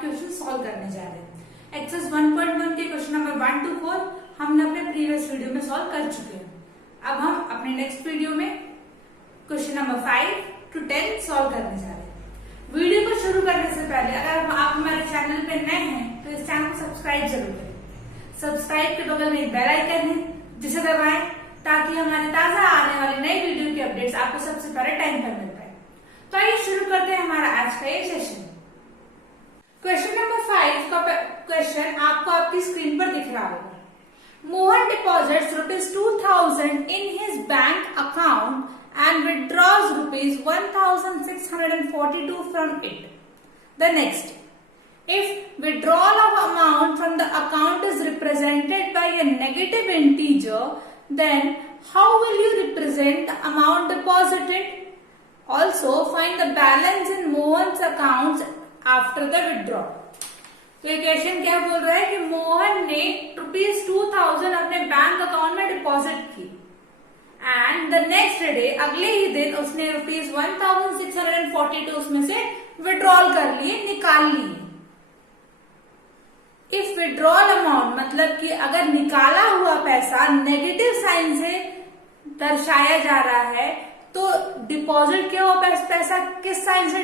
Question solve करने जा रहे हैं। एक्सरसाइज 1.1 के क्वेश्चन नंबर 1 to 4 हमने अपने प्रीवियस वीडियो में सॉल्व कर चुके हैं। अब हम अपने नेक्स्ट वीडियो में क्वेश्चन नंबर 5 to 10 सॉल्व करने जा रहे हैं। वीडियो को शुरू करने से पहले अगर आप हमारे चैनल पे नए हैं तो इस चैनल को सब्सक्राइब जरूर करें। सब्सक्राइब के बगल में एक बेल आइकन है जिसे दबाएं ताकि हमारे ताजा आने वाले नए वीडियो की अपडेट्स आपको सबसे पहले टाइम पर मिल पाए। तो आइए शुरू करते हैं हमारा आज का ये सेशन। क्वेश्चन नंबर 5 का क्वेश्चन आपको आपकी स्क्रीन पर दिख रहा होगा। Mohan deposits ₹2000 in his bank account and withdraws ₹1642 from it. The next, if withdrawal of amount from the account is represented by a negative integer, then how will you represent the amount deposited? Also, find the balance in Mohan's accounts after the withdrawal. तो ये question क्या बोल रहा है कि मोहन ने ₹2000 अपने bank account में डिपॉजिट की एंड द नेक्स्ट डे अगले ही दिन उसने ₹1642 उसमें से विड्रॉल कर लिए, निकाल लिए। इफ विड्रॉल अमाउंट मतलब कि अगर निकाला हुआ पैसा नेगेटिव साइन से दर्शाया जा रहा है तो डिपॉजिट किया हुआ पैसा किस साइन से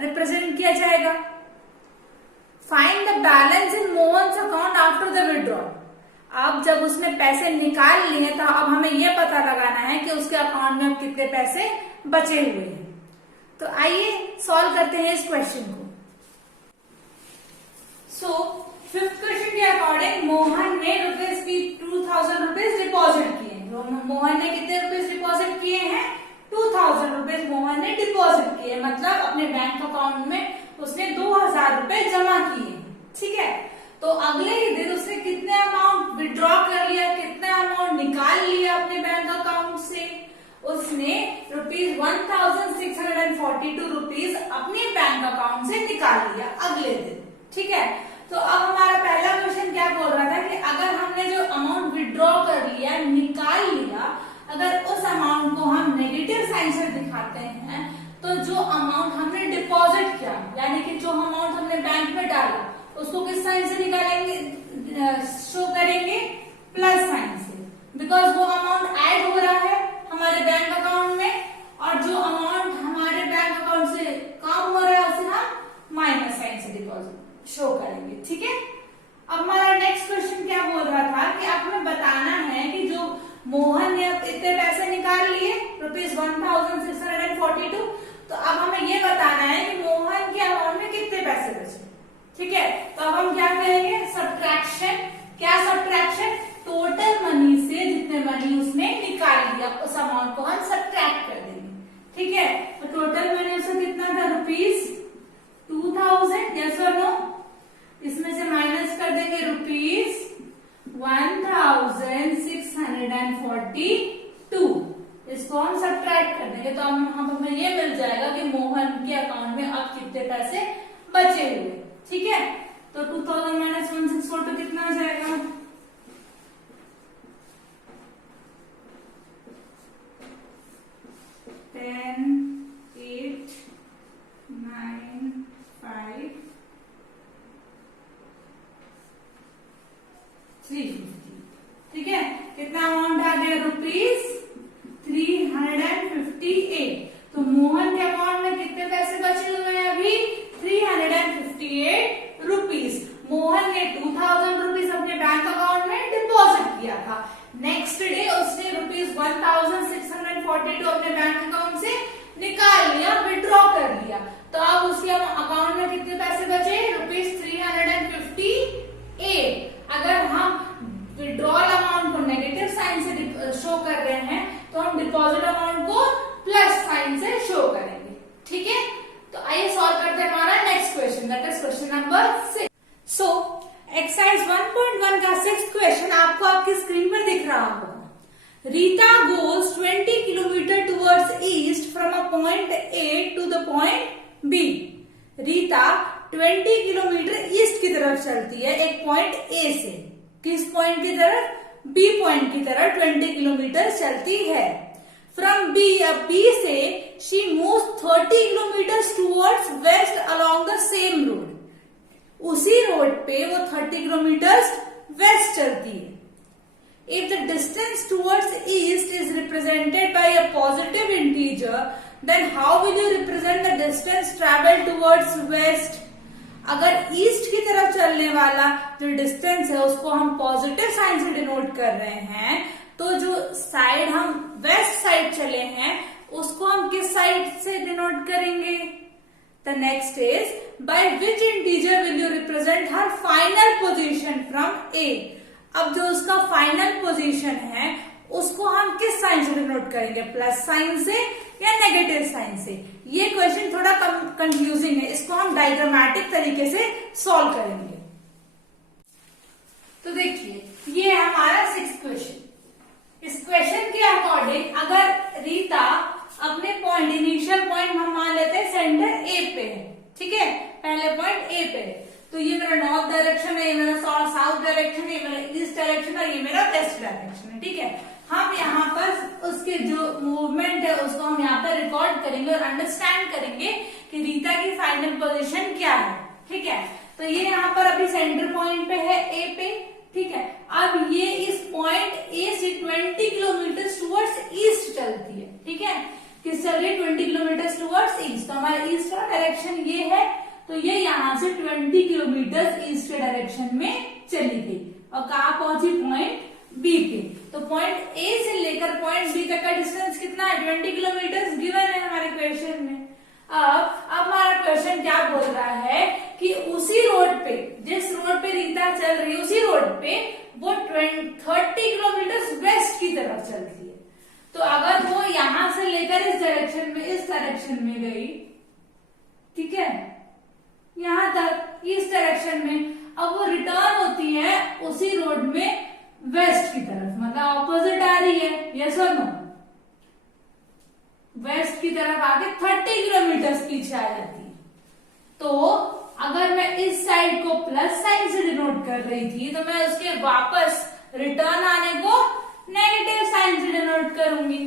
रिप्रेजेंट किया जाएगा? Find the balance in Mohan's account after the withdrawal. अब जब उसने पैसे निकाल लिए तो अब हमें यह पता लगाना है कि उसके अकाउंट में अब कितने पैसे बचे हुए हैं। तो आइए सॉल्व करते हैं इस क्वेश्चन को। फिफ्थ क्वेश्चन के अकॉर्डिंग मोहन ने ₹2000 डिपॉजिट किए। मोहन ने कितने रुपीज डिपॉजिट किए हैं? ₹2000 मोहन ने डिपॉजिट किए, मतलब अपने बैंक अकाउंट में उसने ₹2000 जमा किए। ठीक है, तो अगले ही दिन उसने कितने अमाउंट विड्रॉ कर लिया, कितने अमाउंट निकाल लिया अपने बैंक अकाउंट से? उसने ₹1642 अपने बैंक अकाउंट से निकाल लिया अगले दिन। ठीक है, तो अब हमारा पहला क्वेश्चन क्या बोल रहा था कि अगर हमने जो अमाउंट विड्रॉ कर लिया, निकाल लिया, अगर उस अमाउंट को हम नेगेटिव साइन से दिखाते हैं तो जो अमाउंट हमने डिपॉजिट किया यानी कि जो अमाउंट हमने बैंक में डाला उसको किस साइन से निकालेंगे, शो करेंगे? प्लस साइन से, बिकॉज वो अमाउंट ऐड हो रहा है हमारे बैंक अकाउंट में और जो अमाउंट हमारे बैंक अकाउंट से कम हो रहा है उसे हम माइनस साइन से डिपॉजिट शो करेंगे। ठीक है, अब हमारा नेक्स्ट क्वेश्चन क्या बोल रहा था कि अब हमें बताना है कि जो मोहन ने अब इतने पैसे निकाल लिए ₹1642, तो अब हमें ये बताना है कि मोहन के अकाउंट में कितने पैसे बचे। ठीक है, तो अब हम क्या करेंगे? सब्ट्रैक्शन। क्या सब्ट्रैक्शन? टोटल मनी से जितने मनी उसने निकाल लिया उस अमाउंट को हम सब्ट्रैक्ट कर देंगे। ठीक है, तो टोटल मनी उसका कितना था? ₹2000। यस और नो? इसमें से माइनस कर देंगे ₹1642। इसको हम सब्ट्रैक्ट कर देंगे तो हमें ये मिल जाएगा कि मोहन के अकाउंट में अब कितने पैसे बचे हुए। ठीक है, तो 2000 माइनस 1642 कितना आ जाएगा? 10, 8, 9, 5, 350। ठीक है, कितना अमाउंट आ गया? ₹358। तो मोहन के अकाउंट में कितने पैसे बचे हुए हैं अभी? ₹358। मोहन ने ₹2000 अपने बैंक अकाउंट में डिपॉजिट किया था। नेक्स्ट डे उसने ₹1642 अपने बैंक अकाउंट से निकाल लिया, विड्रॉ कर लिया। तो अब उसके अकाउंट में कितने पैसे बचे? ₹358। अगर हम विड्रॉल अमाउंट को नेगेटिव साइन से शो कर रहे हैं तो हम डिपॉजिट अमाउंट को प्लस साइन से शो करेंगे। ठीक है, तो आइए सॉल्व करते हैं हमारा next question, that is question number 6। So exercise 1.1 का 6th क्वेश्चन आपको आपकी स्क्रीन पर दिख रहा होगा। Rita goes 20 kilometre towards east from a point A to the point B. Rita 20 kilometre east की तरफ चलती है एक पॉइंट ए से। किस पॉइंट की तरफ? बी पॉइंट की तरफ 20 किलोमीटर चलती है। फ्रॉम बी, अब बी से she moves 30 kilometre towards waste along the same road. उसी रोड पे वो 30 किलोमीटर वेस्ट चलती है। If the distance towards east is represented by a positive integer, then how will you represent the distance traveled towards west? अगर east की तरफ चलने वाला जो डिस्टेंस है उसको हम पॉजिटिव साइन से डिनोट कर रहे हैं, तो जो साइड हम वेस्ट साइड चले हैं उसको हम किस साइड से डिनोट करेंगे? The next is by which integer will you represent her final position from A. अब जो उसका फाइनल पोजीशन है उसको हम किस साइन से डिनोट करेंगे? प्लस साइन से या नेगेटिव साइन से? ये क्वेश्चन थोड़ा कंफ्यूजिंग है, इसको हम डायग्रामेटिक तरीके से सॉल्व करेंगे। तो देखिए ये है हमारा 6th क्वेश्चन। इस क्वेश्चन के अकॉर्डिंग अगर रीता अपने पॉइंट, इनिशियल पॉइंट हम मान लेते हैं सेंटर ए पे है, ठीक है, पहले पॉइंट ए पे है, तो ये मेरा नॉर्थ डायरेक्शन है, ये मेरा साउथ डायरेक्शन है, ये मेरा ईस्ट डायरेक्शन है, ये मेरा वेस्ट डायरेक्शन है, ठीक है। हम यहाँ पर उसके जो मूवमेंट है उसको हम यहाँ पर रिकॉर्ड करेंगे और अंडरस्टैंड करेंगे कि रीता की फाइनल पोजीशन क्या है, ठीक है। तो ये यहाँ पर अभी सेंटर पॉइंट पे है ए पे, ठीक है। अब ये इस पॉइंट ए से 20 किलोमीटर टुवर्ड्स ईस्ट चलती है, ठीक है। किस चल रही है? 20 किलोमीटर टुवर्ड्स ईस्ट। तो हमारा ईस्ट का डायरेक्शन ये है, तो ये यहाँ से 20 किलोमीटर ईस्ट के डायरेक्शन में चली गई और कहाँ पहुंची? पॉइंट बी पे। तो पॉइंट ए से लेकर पॉइंट बी तक का डिस्टेंस कितना है? 20 किलोमीटर गिवन है हमारे क्वेश्चन में। अब हमारा क्वेश्चन क्या बोल रहा है कि उसी रोड पे, जिस रोड पे रीता चल रही है उसी रोड पे वो 30 किलोमीटर वेस्ट की तरफ चलती है। तो अगर वो यहां से लेकर इस डायरेक्शन में गई, ठीक है, यहां तक इस डायरेक्शन में, अब वो रिटर्न होती है उसी रोड में वेस्ट की तरफ, मतलब ऑपोजिट आ रही है, यस और नो? वेस्ट की तरफ आके 30 किलोमीटर पीछे आ जाती है। तो अगर मैं इस साइड को प्लस साइन से डिनोट कर रही थी तो मैं उसके वापस रिटर्न आने को नेगेटिव साइन से डिनोट करूंगी,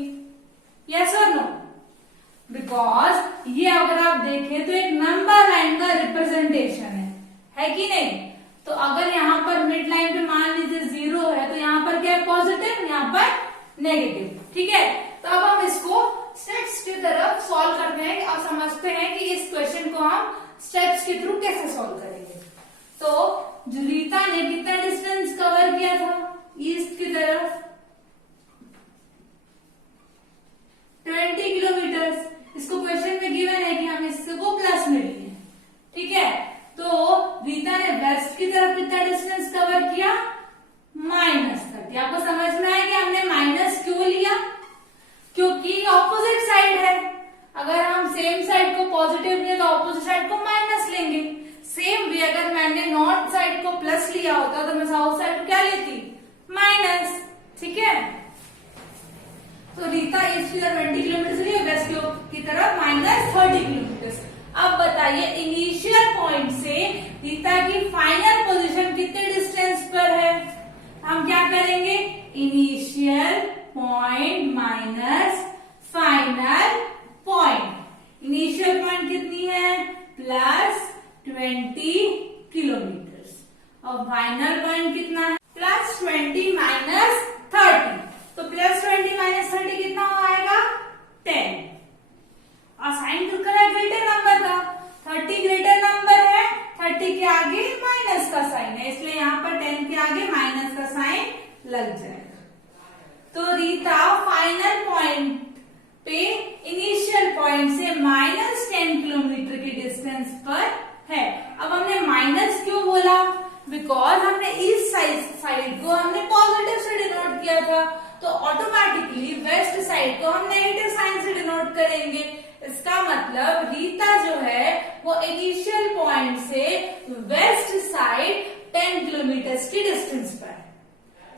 यस और नो? बिकॉज ये अगर आप देखें तो एक नंबर लाइन का रिप्रेजेंटेशन है कि नहीं? तो अगर यहाँ पर मिड लाइन पे मान लीजिए 0 है तो यहाँ पर क्या है? पॉजिटिव, यहाँ पर नेगेटिव, ठीक है। तो अब हम इसको स्टेप्स की तरफ सॉल्व करते हैं और समझते हैं कि इस क्वेश्चन को हम स्टेप्स के थ्रू कैसे सॉल्व करेंगे। तो जो रीता ने कितना डिस्टेंस कवर किया था ईस्ट की तरफ? 20 किलोमीटर। इसको क्वेश्चन में गिवन है कि हम इसको प्लस में लिए, ठीक है। तो रीता ने वेस्ट की तरफ कितना डिस्टेंस कवर किया? -30। आपको समझ में आया कि हमने माइनस क्यों लिया? क्योंकि ऑपोजिट साइड है। अगर हम सेम साइड को पॉजिटिव लिए तो ऑपोजिट साइड को माइनस लेंगे। सेम वे अगर मैंने नॉर्थ साइड को प्लस लिया होता तो मैं साउथ साइड को क्या लेती? माइनस, ठीक है। तो रीता ईस्ट की तरफ 20 किलोमीटर लिए, वेस्ट की तरफ -30 किलोमीटर। अब बताइए इनिशियल पॉइंट से रीता की फाइनल पोजीशन कितने डिस्टेंस पर है? हम क्या करेंगे? Initial point minus final point. Initial point कितनी है? +20 किलोमीटर और फाइनल पॉइंट कितना है? +20 - 30। तो +20 - 30 कितना आएगा? 10। और साइन तो करा ग्रेटर नंबर का, 30 ग्रेटर नंबर है, 30 के आगे माइनस का साइन है, इसलिए यहाँ पर 10 के आगे माइनस का साइन लग जाएगा। तो रीता फाइनल पॉइंट पे इनिशियल पॉइंट से -10 किलोमीटर की डिस्टेंस पर है। अब हमने माइनस क्यों बोला? बिकॉज हमने इस साइड को हमने पॉजिटिव से डिनोट किया था, तो ऑटोमेटिकली वेस्ट साइड को हम नेगेटिव साइन से डिनोट करेंगे। इसका मतलब रीता जो है वो इनिशियल पॉइंट से वेस्ट साइड 10 किलोमीटर की डिस्टेंस पर है।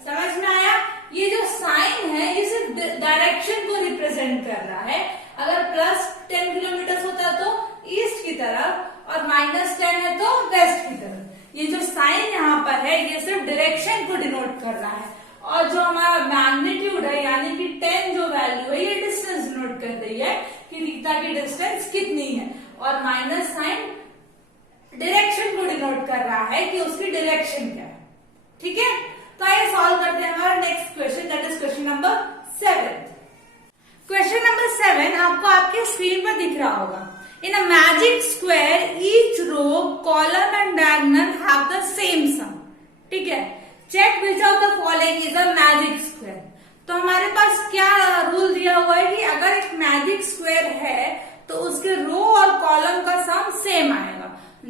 समझ में आया? ये जो साइन है ये सिर्फ डायरेक्शन को रिप्रेजेंट कर रहा है। अगर +10 किलोमीटर होता तो ईस्ट की तरफ और -10 है तो वेस्ट की तरफ। ये जो साइन यहाँ पर है ये सिर्फ डायरेक्शन को डिनोट कर रहा है, और जो हमारा मैग्नीट्यूड है यानी कि 10 जो वैल्यू है ये डिस्टेंस डिनोट कर रही है कि रीता की डिस्टेंस कितनी है, और माइनस साइन डायरेक्शन को डिनोट कर रहा है कि उसकी डायरेक्शन क्या है। ठीक है, तो आइए सॉल्व करते हैं हमारा next question, that is question number 7। Question number 7 आपको आपके स्क्रीन पर दिख रहा होगा। In a magic square each row column and diagonal have the same sum. ठीक है, check which of the following is a magic square. तो हमारे पास क्या रूल दिया हुआ है कि अगर एक मैजिक स्क्वायर है तो उसके रो और कॉलम का सम सेम आएगा।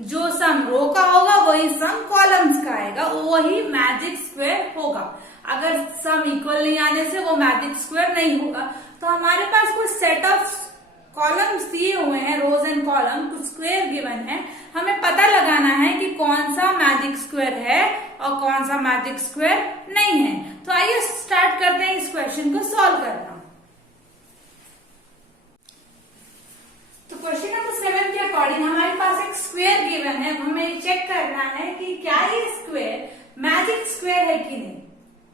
जो सम रो का होगा वही सम कॉलम्स का आएगा, वही मैजिक स्क्वायर होगा। अगर सम इक्वल नहीं आने से वो मैजिक स्क्वायर नहीं होगा। तो हमारे पास कुछ सेट ऑफ कॉलम्स दिए हुए हैं, रोज एंड कॉलम, कुछ स्क्वायर गिवन है। हमें पता लगाना है कि कौन सा मैजिक स्क्वायर है और कौन सा मैजिक स्क्वायर नहीं है। तो आइए स्टार्ट करते हैं इस क्वेश्चन को सॉल्व करना। तो क्वेश्चन नंबर 7 के अकॉर्डिंग हमारे पास एक स्क्वायर गिवन है। हमें चेक करना है कि क्या ये स्क्वायर मैजिक स्क्वायर है कि नहीं।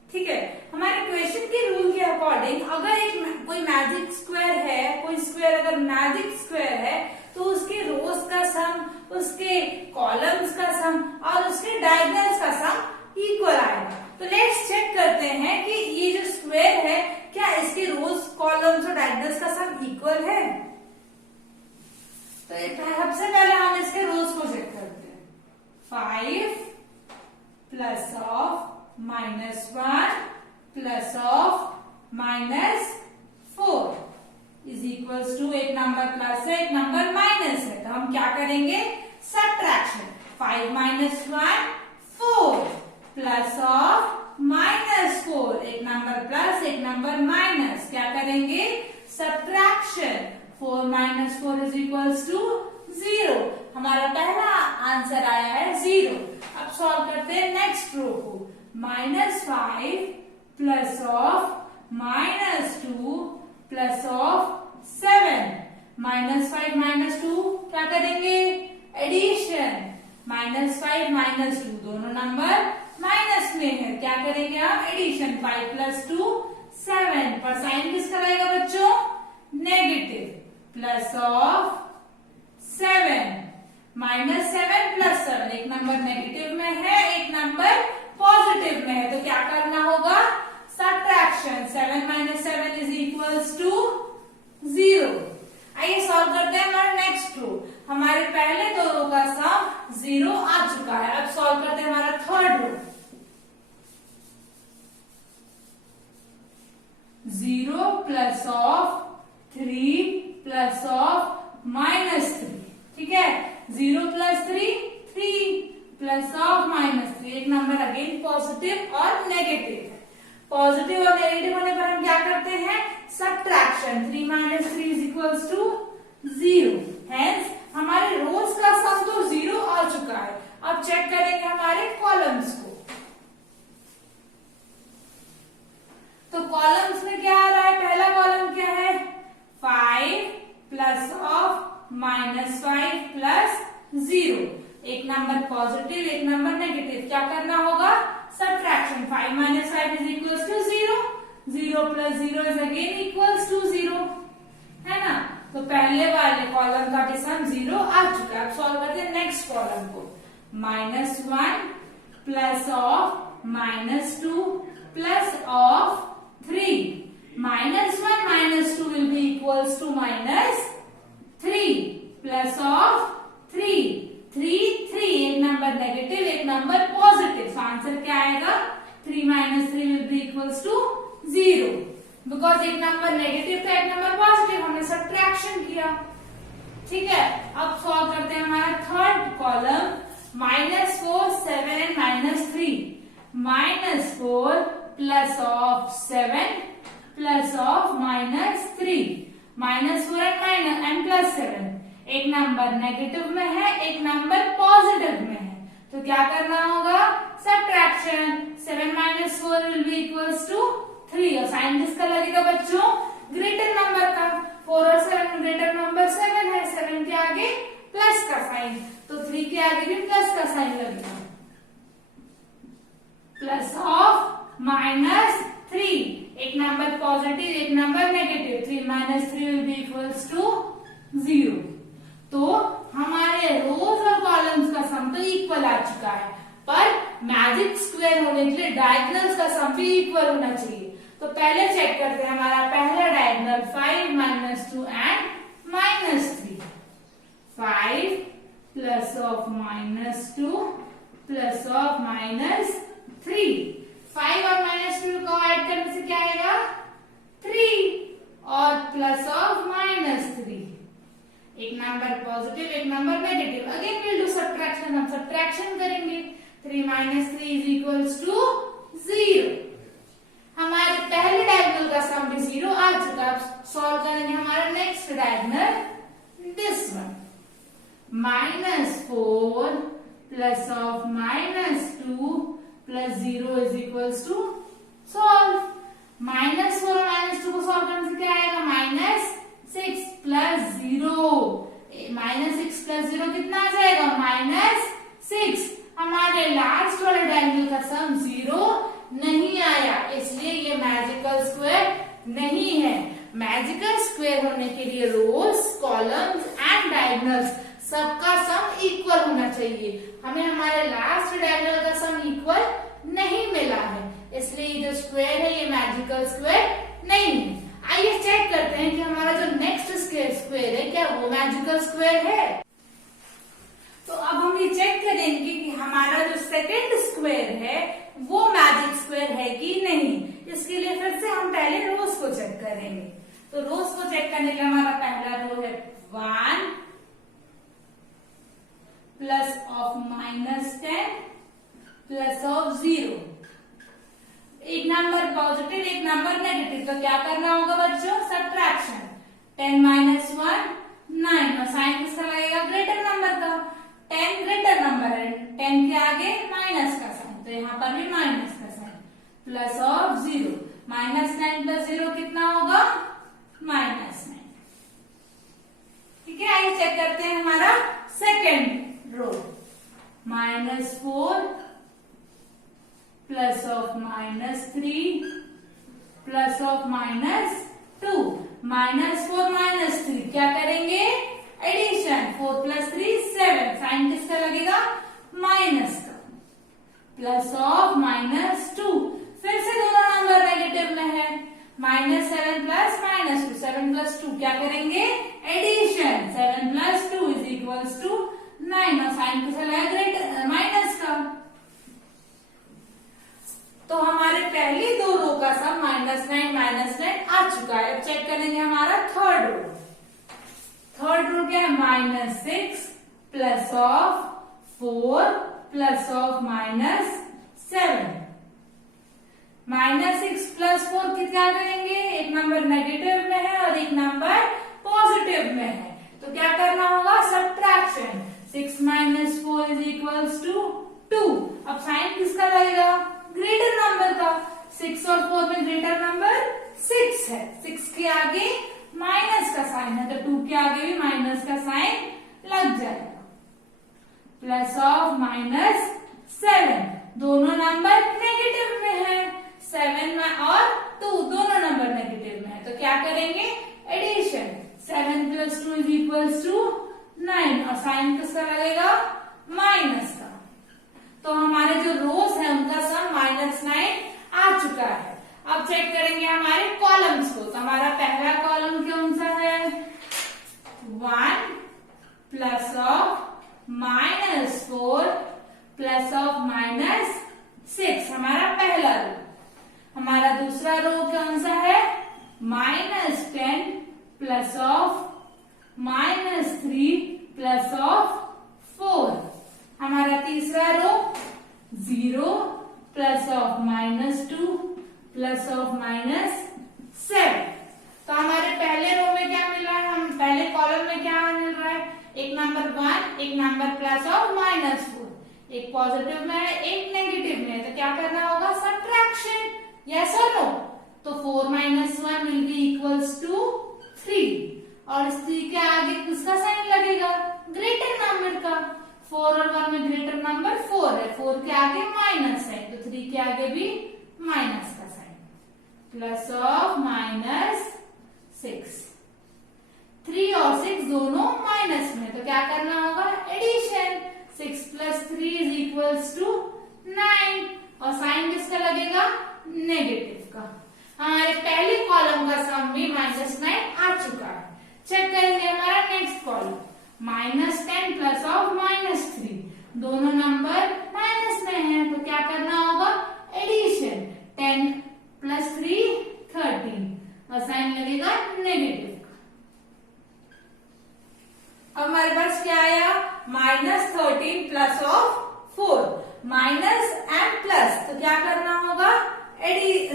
ठीक है, हमारे क्वेश्चन के रूल के अकॉर्डिंग अगर एक कोई मैजिक स्क्वायर है, कोई स्क्वायर अगर मैजिक स्क्वायर है तो उसके रोज का सम, उसके कॉलम्स का सम और उसके डायगोनल्स का सम इक्वल आएगा। तो लेट्स चेक करते हैं कि ये जो स्क्वायर है क्या इसके रोज, कॉलम्स और डायगोनल्स का सम इक्वल है। तो सबसे पहले हम इसके रोज को चेक करते हैं। 5 plus of -1 plus of -4 is equals to, एक नंबर प्लस है एक नंबर माइनस है, तो हम क्या करेंगे सब्ट्रैक्शन। 5 - 1 4 प्लस ऑफ -4, एक नंबर प्लस एक नंबर माइनस, क्या करेंगे सब्ट्रैक्शन। 4 - 4 is equals to 0। हमारा पहला आंसर आया है 0। अब सॉल्व करते हैं नेक्स्ट रो को। -5 प्लस ऑफ -2 प्लस ऑफ 7, -5 -2 क्या करेंगे एडिशन। -5 -2 दोनों नंबर माइनस में है, क्या करेंगे हम एडिशन। 5 + 2 7, पर साइन किसका रहेगा बच्चों नेगेटिव। प्लस ऑफ 7 -7 + 7, एक नंबर नेगेटिव में है एक नंबर पॉजिटिव में है, तो क्या करना होगा सब्ट्रैक्शन। 7 - 7 is equals to 0। आइए सॉल्व करते हैं हमारा नेक्स्ट रो। हमारे पहले दो रो का सम 0 आ चुका है। अब सॉल्व करते हैं हमारा third row. 0 plus of 3 plus of -3। ठीक है, 0 + 3 3 प्लस ऑफ -3, एक नंबर अगेन पॉजिटिव और नेगेटिव है। पॉजिटिव और नेगेटिव होने पर हम क्या करते हैं subtraction. 3 - 3 is equals to 0। Hence हमारे रोज का सम तो 0 आ चुका है। अब चेक करेंगे हमारे कॉलम्स को। तो कॉलम्स में क्या आ रहा है, पहला कॉलम क्या है 5 प्लस ऑफ -5 प्लस 0, एक नंबर पॉजिटिव एक नंबर नेगेटिव, क्या करना होगा subtraction. 5 - 5 is equals to 0, 0 + 0 is again equals to 0, है ना। तो पहले वाले कॉलम का भी सम 0 आ चुका है। अब सॉल्व करते हैं नेक्स्ट कॉलम को। -1 plus of -2 plus of 3, -1 - 2 will be equals to -3 plus of 3 3 एक नंबर नेगेटिव एक नंबर पॉजिटिव, तो आंसर क्या आएगा 3 - 3 will be equals to 0। Because एक नंबर नेगेटिव था एक नंबर पॉजिटिव, हमने सब्ट्रैक्शन किया। ठीक है, अब सॉल्व करते हैं हमारा third column. -4 7 and -3, -4 plus of 7 plus of -3, -4 and plus 7, एक नंबर नेगेटिव में है एक नंबर पॉजिटिव में है, तो क्या करना होगा subtraction. 7 - 4 will be equals to 3, और साइन किसका लगेगा बच्चों ग्रेटर नंबर का। 4 और 7 ग्रेटर नंबर 7 है, 7 के आगे प्लस का साइन, तो 3 के आगे भी प्लस का साइन लगेगा। प्लस ऑफ -3, एक नंबर पॉजिटिव एक number negative, 3 - 3 will be equals to 0। तो हमारे रोज और कॉलम्स का सम तो इक्वल आ चुका है, पर मैजिक स्क्वायर होने के लिए डायगोनल्स का सम भी इक्वल होना चाहिए। तो पहले चेक करते हैं हमारा पहला diagonal 5 - 2 and -3। 5 plus of -2 plus of -3। 5 और -2 को ऐड करने से क्या आएगा 3 और प्लस ऑफ -3। एक नंबर पॉजिटिव एक number negative, again will do subtraction, हम सब्ट्रैक्शन करेंगे। 3 - 3 इज इक्वल्स टू 0। हमारे पहले डायगोनल का सम भी 0 आ चुका। अब सॉल्व करेंगे हमारा next diagonal, this one. -4 plus of -2 plus 0 is equals to solve. -4 और -2 को सॉल्व करने से क्या आएगा -6 प्लस 0। -6 प्लस 0 कितना आ जाएगा -6। हमारे लास्ट वाले डायगोनल का सम 0 नहीं आया, इसलिए ये मैजिकल स्क्वायर नहीं है। मैजिकल स्क्वायर होने के लिए रोज कॉलम्स एंड डायगोनल्स सबका सम इक्वल होना चाहिए। हमें हमारे लास्ट डायगोनल का सम इक्वल नहीं मिला है, इसलिए ये जो स्क्वायर है ये मैजिकल स्क्वायर नहीं है। आइए चेक करते हैं कि हमारा जो नेक्स्ट स्क्वायर है क्या वो मैजिकल स्क्वायर है। तो अब हम ये चेक करेंगे कि हमारा जो सेकंड स्क्वायर है वो मैजिक स्क्वायर है कि नहीं। इसके लिए फिर से हम पहले रोज को चेक करेंगे। तो रोज को चेक करने के लिए हमारा पहला रो है 1 प्लस ऑफ -10 प्लस ऑफ 0। एक नंबर पॉजिटिव एक नंबर नेगेटिव, तो क्या करना होगा बच्चों सब्ट्रैक्शन। 10 - 1 9 और साइन किसका लगेगा ग्रेटर नंबर का। 10 ग्रेटर नंबर है, 10 के आगे माइनस का साइन, तो यहाँ पर भी माइनस का साइन प्लस ऑफ 0। -9 प्लस 0 कितना होगा -9। ठीक है, आइए चेक करते हैं हमारा second row. -4 plus of -3 plus of -2। -4 - 3 क्या करेंगे एडिशन। 4 + 3 7, साइन किसका लगेगा माइनस का प्लस ऑफ -2। फिर से दोनों नंबर नेगेटिव में है। -7 प्लस -2, 7 + 2 क्या करेंगे एडिशन। 7 + 2 इज इक्वल्स टू 9 और साइन किसका लगेगा ग्रेटर माइनस का। तो हमारे पहली दो रो का सम -9 आ चुका है। अब चेक करेंगे हमारा थर्ड रो। थर्ड रो क्या है -6 plus of 4 plus of -7। -6 plus 4 क्या करेंगे, एक नंबर नेगेटिव में है और एक नंबर पॉजिटिव में है, तो क्या करना होगा सब्ट्रैक्शन। 6 - 4 is equals to 2। अब साइन किसका लगेगा ग्रेटर नंबर का। 6 और 4 में ग्रेटर नंबर 6 है, 6 के आगे माइनस का साइन है, तो 2 के आगे भी माइनस का साइन लग जाएगा। प्लस ऑफ -7, दोनों नंबर नेगेटिव में है। 7 में और 2 दोनों नंबर नेगेटिव में है, तो क्या करेंगे एडिशन। 7 + 2 इज इक्वल्स टू 9 और साइन किसका लगेगा माइनस का। तो हमारे जो रोज है उनका सम -9 आ चुका है। अब चेक करेंगे हमारे कॉलम्स को। तो हमारा पहला कॉलम कौन सा है 1 प्लस ऑफ -4 प्लस ऑफ -6, हमारा पहला रो। हमारा दूसरा रो कौन सा है -10 प्लस ऑफ -3 प्लस ऑफ 4। हमारा तीसरा रो 0 प्लस ऑफ -2 प्लस ऑफ -7। तो हमारे पहले रो में क्या मिल रहा है, हम पहले कॉलम में क्या मिल रहा है, एक नंबर 1 एक नंबर प्लस ऑफ -4, एक पॉजिटिव में है एक नेगेटिव में है, तो क्या करना होगा सब्ट्रैक्शन। यस और नो। तो 4 - 1 विल बी इक्वल्स टू 3 और इस 3 के आगे किसका साइन लगेगा ग्रेटर नंबर का। 4 और 1 में ग्रेटर नंबर 4 है, 4 के आगे माइनस है, तो 3 के आगे भी माइनस का साइन प्लस ऑफ -6। 3 और 6 दोनों माइनस में, तो क्या करना होगा, एडिशन। 6 + 3 = 9 और साइन किसका लगेगा, नेगेटिव का। हमारे पहले कॉलम का सम भी -9 आ चुका है। चेक करेंगे हमारा नेक्स्ट कॉलम, -10 + -3, दोनों नंबर माइनस में है तो क्या करना होगा, एडिशन। 10 + 3 13 और साइन लगेगा नेगेटिव का। अब हमारे पास क्या आया, -13 + 4 माइनस एंड प्लस, तो क्या करना होगा,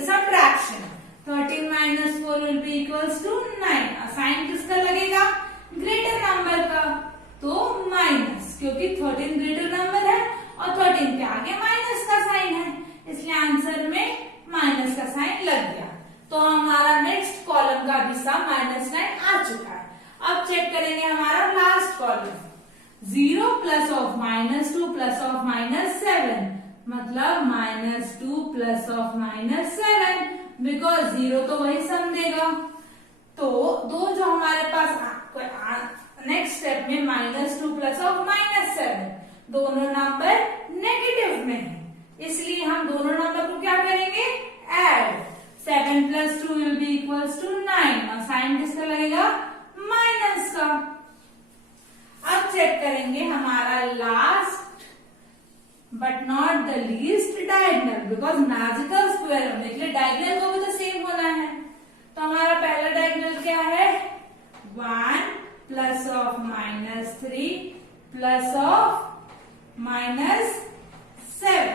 subtraction. 13 - 4 will be equals to 9 और साइन किसका लगेगा, ग्रेटर नंबर का, तो माइनस, क्योंकि 13 ग्रेटर नंबर है और 13 के आगे माइनस का साइन है, इसलिए आंसर में माइनस का साइन लग गया। तो हमारा नेक्स्ट कॉलम का भी सम -9 आ चुका है। अब चेक करेंगे हमारा लास्ट कॉलम, 0 + -2 + -7, मतलब -2 + -7, बिकॉज 0 तो वही सम देगा। तो दो जो हमारे पास नेक्स्ट स्टेप में -2 + -7, दोनों नंबर नेगेटिव में है, इसलिए हम दोनों नंबर को क्या करेंगे, add. 7 + 2 will be equals to 9 और साइन किसका लगेगा, माइनस का। अब चेक करेंगे हमारा last but not the least diagonal, because magical square होने के लिए डायगोनल को भी तो सेम होना है। तो हमारा पहला डायगोनल क्या है, 1 + -3 + -7,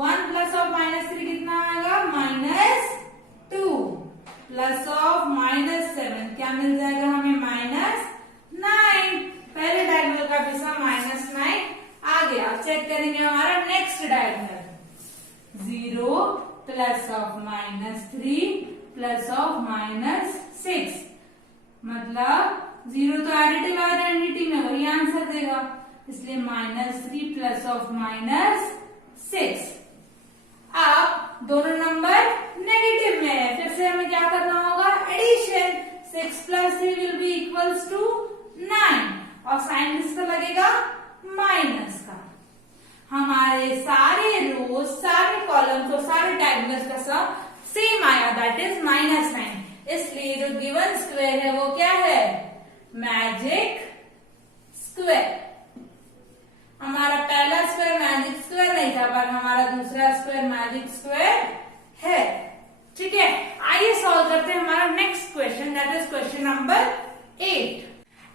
1 + -3 कितना आएगा, -2 + -7 क्या मिल जाएगा हमें, -9। पहले डायगोनल का भी सम -9 आ गया। चेक करेंगे हमारा नेक्स्ट डायगोनल, 0 + -3 + -6, मतलब 0 तो एडिटिव आइडेंटिटी में वही आंसर देगा, इसलिए -3 + -6। अब दोनों नंबर नेगेटिव में है, फिर से हमें क्या करना होगा, addition. 6 + 3 will be equals to 9 और साइन किसका लगेगा, माइनस का। हमारे सारे रोज, सारे कॉलम्स और सारे डायगोनल्स का सम सेम आया, दैट इज -9। इसलिए जो गिवन स्क्वायर है वो क्या है, मैजिक स्क्वायर। हमारा पहला स्क्वायर मैजिक स्क्वायर नहीं था, पर हमारा दूसरा स्क्वायर मैजिक स्क्वायर है। ठीक है, आइए सॉल्व करते हैं हमारा next question, that is question number 8।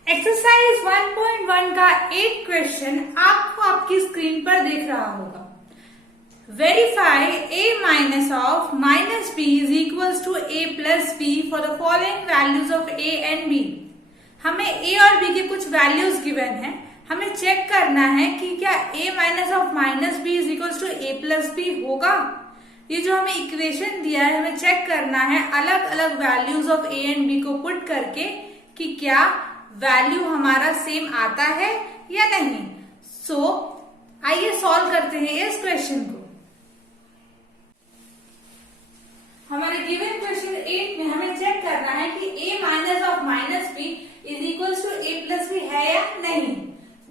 Exercise 1.1 का 8 क्वेश्चन आपको आपकी स्क्रीन पर दिख रहा होगा। Verify a- of -b is equals to a + b for the following values of a and b। हमें a और b के कुछ वैल्यूज गिवन है, हमें चेक करना है कि क्या a- of -b is equals to a + b होगा। ये जो हमें इक्वेशन दिया है, हमें चेक करना है अलग अलग values of a and b को पुट करके कि क्या वैल्यू हमारा सेम आता है या नहीं। सो आइए सॉल्व करते हैं इस क्वेश्चन को। हमारे गिवन क्वेश्चन 8 में हमें चेक करना है कि a- of -b is equals to a + b है या नहीं।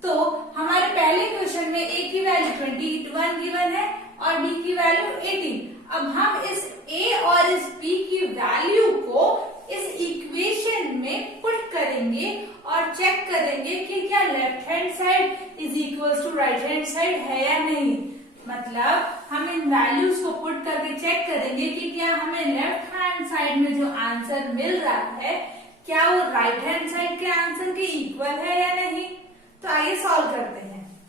तो हमारे पहले क्वेश्चन में a की वैल्यू 21 गिवन है और b की वैल्यू 18। अब हम इस a और इस b की वैल्यू को इस इक्वेशन में पुट करेंगे और चेक करेंगे कि क्या left hand side is equals to right hand side है या नहीं। मतलब हम इन वैल्यूज को पुट करके चेक करेंगे कि क्या हमें लेफ्ट हैंड साइड में जो आंसर मिल रहा है क्या वो राइट हैंड साइड के आंसर के इक्वल है या नहीं। तो आइए सॉल्व करते हैं।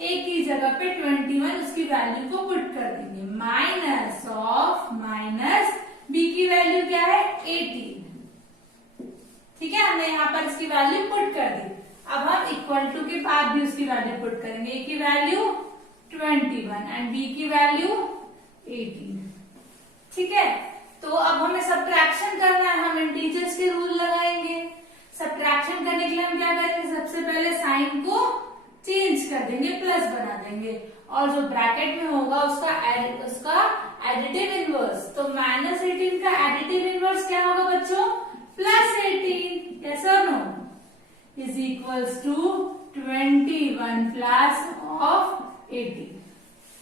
a की जगह पे 21 उसकी वैल्यू को पुट कर देंगे, माइनस ऑफ माइनस b की वैल्यू क्या है 18। ठीक है, हमने यहाँ पर इसकी वैल्यू पुट कर दी। अब हम इक्वल टू के बाद भी उसकी वैल्यू पुट करेंगे, a की वैल्यू 21 एंड b की वैल्यू 18। ठीक है, तो अब हमें सब्ट्रैक्शन करना है, हम इंटीजर्स के रूल लगाएंगे। सब्ट्रैक्शन करने के लिए हम क्या करेंगे, सबसे पहले साइन को चेंज कर देंगे, प्लस बना देंगे और जो ब्रैकेट में होगा उसका एडिटिव इनवर्स। तो -18 का एडिटिव इनवर्स क्या होगा बच्चों, +18। यस और no. Is equals to 21 plus of 18।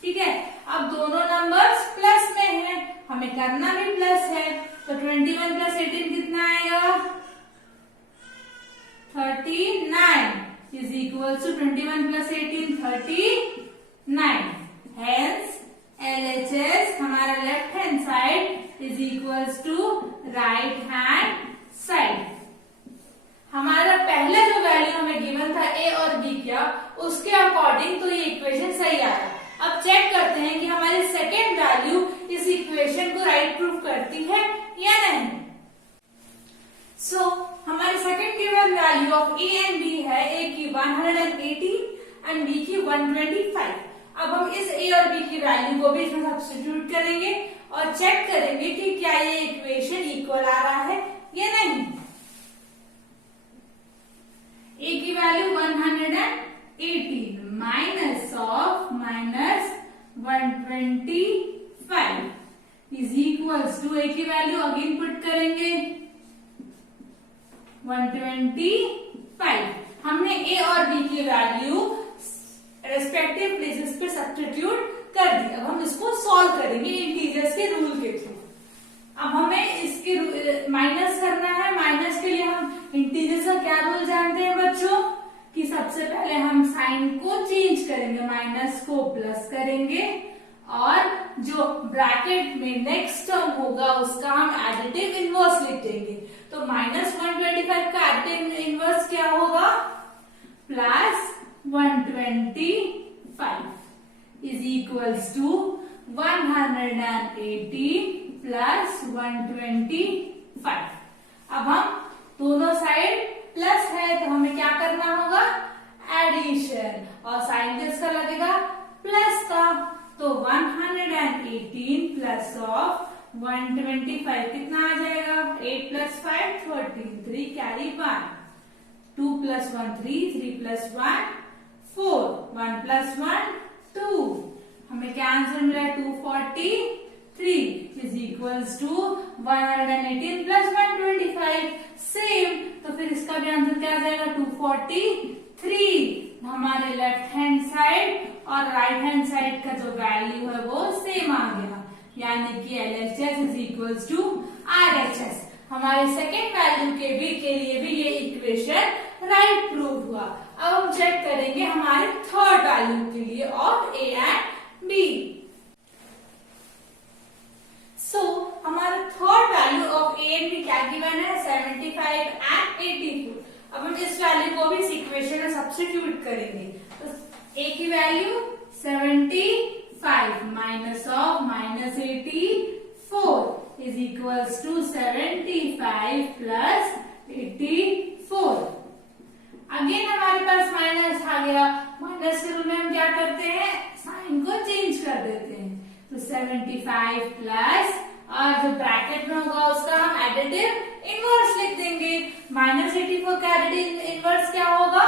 ठीक है, अब दोनों नंबर्स प्लस में हैं, हमें करना भी प्लस है, तो 21 प्लस 18 कितना आएगा 39 is equal to 21 plus 18 39। Hence LHS हमारा left hand side is equals to right hand side. हमारा पहला जो वैल्यू हमें गिवन था A और B का, उसके अकॉर्डिंग तो ये इक्वेशन सही आया। अब चेक करते हैं कि हमारी सेकेंड वैल्यू इस इक्वेशन को राइट प्रूव करती है या नहीं। सो हमारी second given value of A and B है, A की 180 एंड B की 125। अब हम इस A और B की वैल्यू को भी इसमें सब्स्टिट्यूट करेंगे और चेक करेंगे कि क्या ये इक्वेशन इक्वल आ रहा है या नहीं। A की value 118 minus of minus 125 is equals to, A की वैल्यू अगेन पुट करेंगे 125। हमने A और B की वैल्यू रेस्पेक्टिव प्लेसेस पे सब्स्टिट्यूट कर दी। अब हम इसको सॉल्व करेंगे इंटीजर्स के रूल के थ्रू। अब हमें इसके माइनस करना है। माइनस के लिए हम इंटीजर्स का क्या रूल जानते हैं बच्चों, कि सबसे पहले हम साइन को चेंज करेंगे, माइनस को प्लस करेंगे और जो ब्रैकेट में नेक्स्ट टर्म होगा उसका हम एडिटिव इनवर्स लिख देंगे। तो माइनस 125 का एडिटिव इनवर्स क्या होगा, plus 125 is equals to 180 plus 125। अब हम दोनों साइड प्लस है तो हमें क्या करना होगा, एडिशन, और साइन किसका लगेगा, प्लस का। तो 118 प्लस ऑफ 125 कितना आ जाएगा, 8 plus 5 13, 3 carry 1, 2 plus 1 3, 3 plus 1 4, 1 plus 1 2। हमें क्या आंसर मिला है 243 is equals to 118 plus 125 same. तो फिर इसका भी आंसर क्या आ जाएगा 243। हमारे लेफ्ट हैंड साइड और राइट हैंड साइड का जो वैल्यू है वो सेम आ गया, यानी कि LHS is equals to RHS। हमारे सेकेंड वैल्यू के लिए भी ये इक्वेशन राइट प्रूव हुआ। अब हम चेक करेंगे हमारे थर्ड वैल्यू के लिए ऑफ A एंड B। हमारा third value of A and B क्या गिवन है, 75 एंड 84। अब हम इस वैल्यू को भी इस इक्वेशन में सब्स्टिट्यूट करेंगे। तो A की वैल्यू 75 minus of minus 84 is equals to 75 plus 84। Again हमारे पास माइनस आ गया। माइनस के रूल में हम क्या करते हैं, साइन को चेंज कर देते हैं। तो 75 प्लस और जो ब्रैकेट में होगा उसका हम एडिटिव इनवर्स लिख देंगे। माइनस 84 का एडिटिव इनवर्स क्या होगा,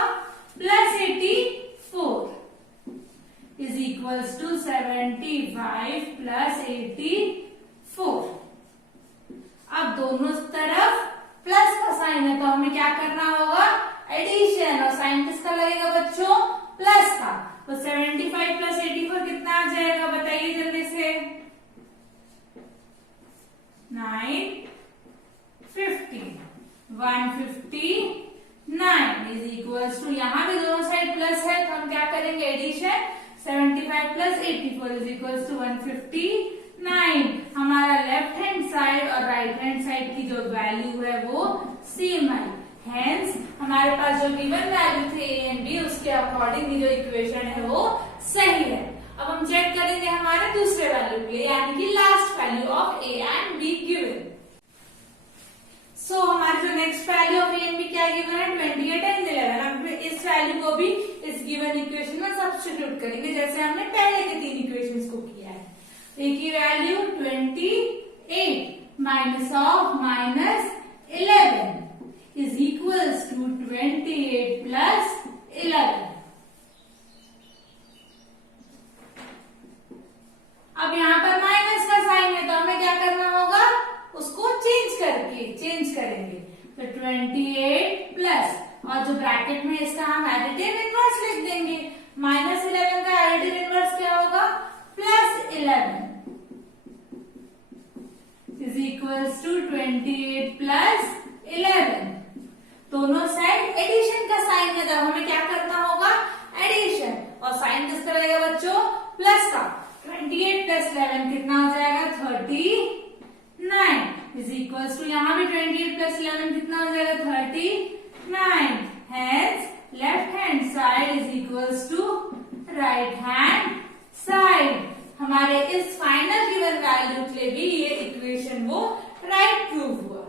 plus 84 is equals to 75 plus 84। अब दोनों तरफ प्लस का साइन है तो हमें क्या करना होगा, एडिशन, और साइन किसका लगेगा बच्चों, प्लस का। तो 75 प्लस 84 कितना आ जाएगा, बताइए जल्दी से, 950 159 इज इक्वल्स टू, यहाँ भी दोनों साइड प्लस है तो हम क्या करेंगे, addition. 75 plus 84 is equals to 159। हमारा लेफ्ट हैंड साइड और राइट हैंड साइड की जो वैल्यू है वो सेम है। हेंस हमारे पास जो गिवन वैल्यू थे A एंड B, उसके अकॉर्डिंग जो इक्वेशन है वो सही है। अब हम चेक करेंगे हमारे दूसरे वैल्यू के लिए, यानी कि last value of A and B given. So हमारे जो next value of A and B क्या गिवन है, 28 एंड 11। हम इस वैल्यू को भी इस गिवन इक्वेशन में सब्स्टिट्यूट करेंगे जैसे हमने पहले के तीन इक्वेशंस को किया है। A की value 28 minus of minus 11 is equals to 28 plus 11। अब यहाँ पर माइनस का साइन है तो हमें क्या करना होगा, उसको चेंज करेंगे। तो 28 प्लस और जो ब्रैकेट में इसका हम एडिटिव इनवर्स लिख देंगे। -11 का एडिटिव इनवर्स क्या होगा? +11 इज इक्वल्स टू 28 + 11। दोनों साइड एडिशन का साइन है, तब हमें क्या करना होगा? एडिशन। और साइन किसका लगेगा बच्चों? प्लस का। 28 + 11 कितना हो जाएगा? 39 इज इक्वल्स टू, यहाँ भी 28 + 11 कितना हो जाएगा? 39। Hence left hand side is equals to right hand side. हमारे इस फाइनल गिवन वैल्यू के लिए भी ये इक्वेशन वो राइट प्रूव हुआ।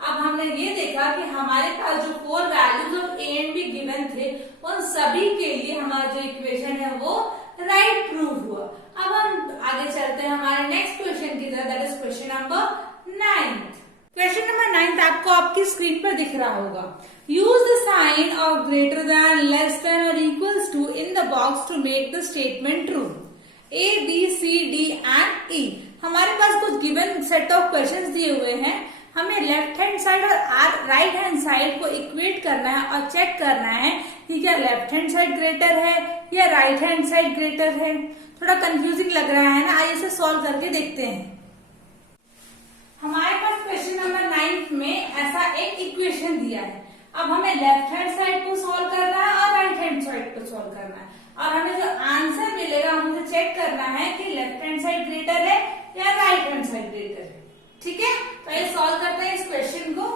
अब हमने ये देखा कि हमारे पास जो 4 values of A and be given थे, उन सभी के लिए हमारा जो इक्वेशन है वो राइट प्रूव हुआ। अब हम आगे चलते हैं हमारे नेक्स्ट क्वेश्चन की तरफ, that is question number 9। Question number 9 आपको आपकी स्क्रीन पर दिख रहा होगा। Use the sign of greater than, less than और equals to in the box to make the statement true. A, B, C, D and E। हमारे पास कुछ given set of questions दिए हुए हैं। हमें लेफ्ट हैंड साइड और right hand side को equate करना है और चेक करना है कि क्या लेफ्ट हैंड साइड ग्रेटर है या राइट हैंड साइड ग्रेटर है। थोड़ा कंफ्यूजिंग लग रहा है ना, आइए इसे सॉल्व करके देखते हैं। हमारे पास क्वेश्चन नंबर 9 में ऐसा एक इक्वेशन दिया है। अब हमें लेफ्ट हैंड साइड को सॉल्व करना है और राइट हैंड साइड को सॉल्व करना है, और हमें जो आंसर मिलेगा हमें चेक करना है कि लेफ्ट हैंड साइड ग्रेटर है या राइट हैंड साइड ग्रेटर है। ठीक है, तो ये सॉल्व करते हैं इस क्वेश्चन को।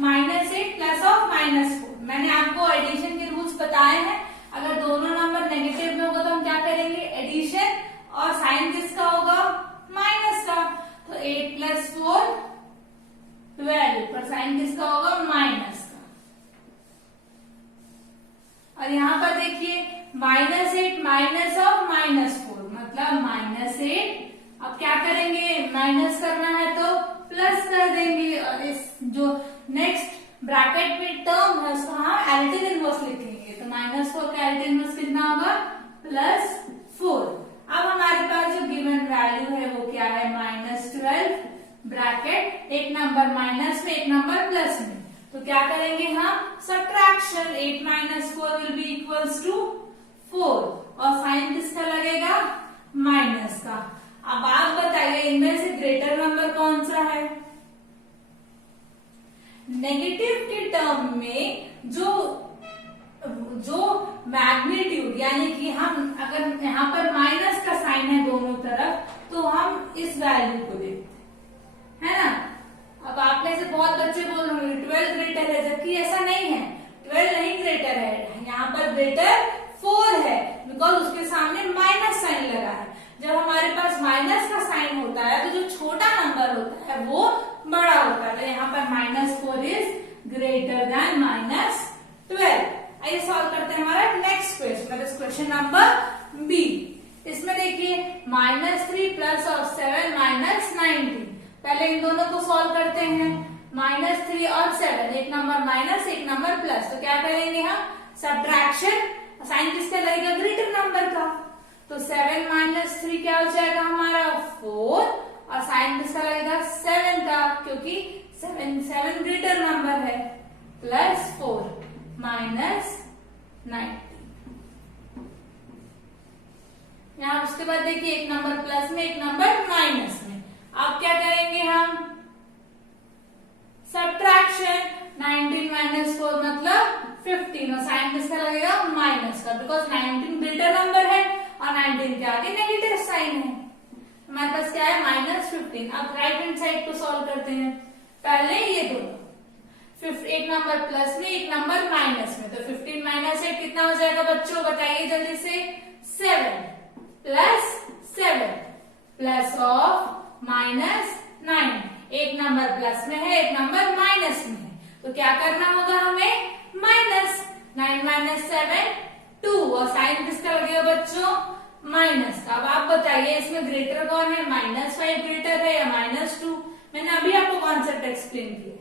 -8 प्लस ऑफ -4, मैंने आपको एडिशन के रूल्स बताए हैं। अगर दोनों नंबर नेगेटिव में होगा तो हम क्या करेंगे? एडिशन। और साइन किसका होगा? माइनस का। तो 8 + 4 12, पर साइन किसका होगा? माइनस का। और यहाँ पर देखिए -8 माइनस ऑफ -4 मतलब -8। अब क्या करेंगे? माइनस करना है तो प्लस कर देंगे, और इस जो नेक्स्ट ब्रैकेट में टर्म है उसको हम एडिटिव इनवर्स लिखेंगे। तो -4 का एडिटिव इनवर्स कितना होगा? +4। अब हमारे पास जो गिवन वैल्यू है वो क्या है? -12 ब्रैकेट, एक नंबर माइनस में एक नंबर प्लस में। तो क्या करेंगे हम? Subtraction. 8 - 4 will be equals to 4, और साइन किसका लगेगा? माइनस का। अब आप बताइए इनमें से ग्रेटर नंबर कौन सा है? नेगेटिव के टर्म में जो मैग्नीट्यूड, यानी कि हम अगर यहाँ पर माइनस का साइन है दोनों तरफ, तो हम इस वैल्यू को देखते हैं, है ना। अब आप में से बहुत बच्चे बोल रहे हैं 12 ग्रेटर है, जबकि ऐसा नहीं है। 12 नहीं ग्रेटर है, यहाँ पर ग्रेटर 4 है, बिकॉज उसके सामने माइनस साइन लगा है। जब हमारे पास माइनस का साइन होता है तो जो छोटा नंबर होता है वो बड़ा होता है। तो यहाँ पर -4 इज ग्रेटर देन -12। आइए सॉल्व करते हैं हमारा next question, question number B. इसमें देखिए -3 प्लस ऑफ 7 -19। पहले इन दोनों को सॉल्व करते हैं। -3 और 7, एक नंबर माइनस एक नंबर प्लस, तो क्या करेंगे हम? सब्ट्रैक्शन। साइन किसका लगेगा? ग्रेटर नंबर का। तो 7 - 3 क्या हो जाएगा हमारा? 4, और साइन किसका लगेगा? 7 का, क्योंकि 7 ग्रेटर नंबर है। +4 -19। यहाँ उसके बाद देखिए एक नंबर प्लस में एक नंबर माइनस में। अब क्या करेंगे हम? सब्ट्रैक्शन। 19 - 4 मतलब 15, और साइन किसका लगेगा? माइनस का, बिकॉज 19 ग्रेटर नंबर है और 19 के आगे नेगेटिव साइन है। हमारे पास क्या है? -15। अब राइट हैंड साइड को सॉल्व करते हैं। पहले ये दोनों, एक नंबर प्लस में एक नंबर माइनस में, तो 15 - 8 कितना हो जाएगा बच्चों? बताइए जल्दी से। 7 + 7 प्लस ऑफ -9। एक नंबर प्लस में है एक नंबर माइनस में है, तो क्या करना होगा हमें? माइनस। 9 - 7 2, और साइन किसका लगेगा बच्चों? माइनस का। अब आप बताइए इसमें ग्रेटर कौन है? -5 ग्रेटर है या -2? मैंने अभी आपको कॉन्सेप्ट एक्सप्लेन किया।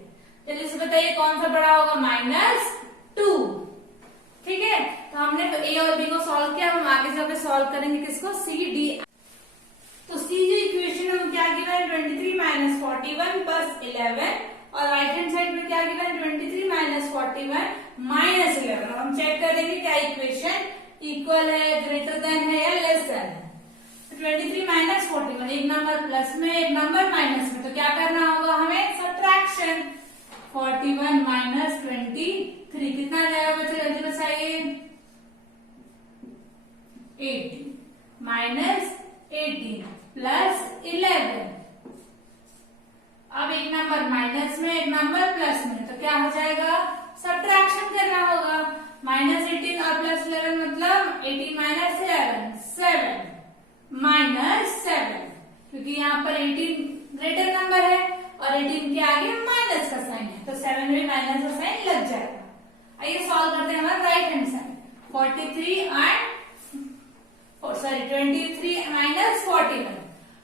जल्दी से बताइए कौन सा बड़ा होगा? -2। ठीक है, तो हमने ए और बी को सॉल्व किया। हम आगे जाकर सॉल्व करेंगे किसको? C D. तो सी जो इक्वेशन है वो क्या गिवन है? 23 - 41 + 11 और राइट हैंड साइड में क्या गिवन 23 माइनस 41 माइनस 11। हम चेक करेंगे क्या इक्वेशन इक्वल है, ग्रेटर देन है या लेस देन है। 23 माइनस 41, एक नंबर प्लस में एक नंबर माइनस में, तो क्या करना होगा हमें सब्ट्रैक्शन। 41 माइनस 23 कितना जाएगा बच्चों, जल्दी बताइए। 18 माइनस 18 प्लस 11। अब एक नंबर माइनस में एक नंबर प्लस में, तो क्या हो जाएगा सब्ट्रैक्शन करना होगा। माइनस 18 और प्लस 11 मतलब 18 माइनस 11 7 माइनस 7, क्योंकि यहाँ पर 18 ग्रेटर नंबर है और 18 के आगे माइनस का साइन है, तो 7 में माइनस का साइन लग जाएगा। आइए सॉल्व करते हैं हमारा राइट हैंड साइड। 23 माइनस 41,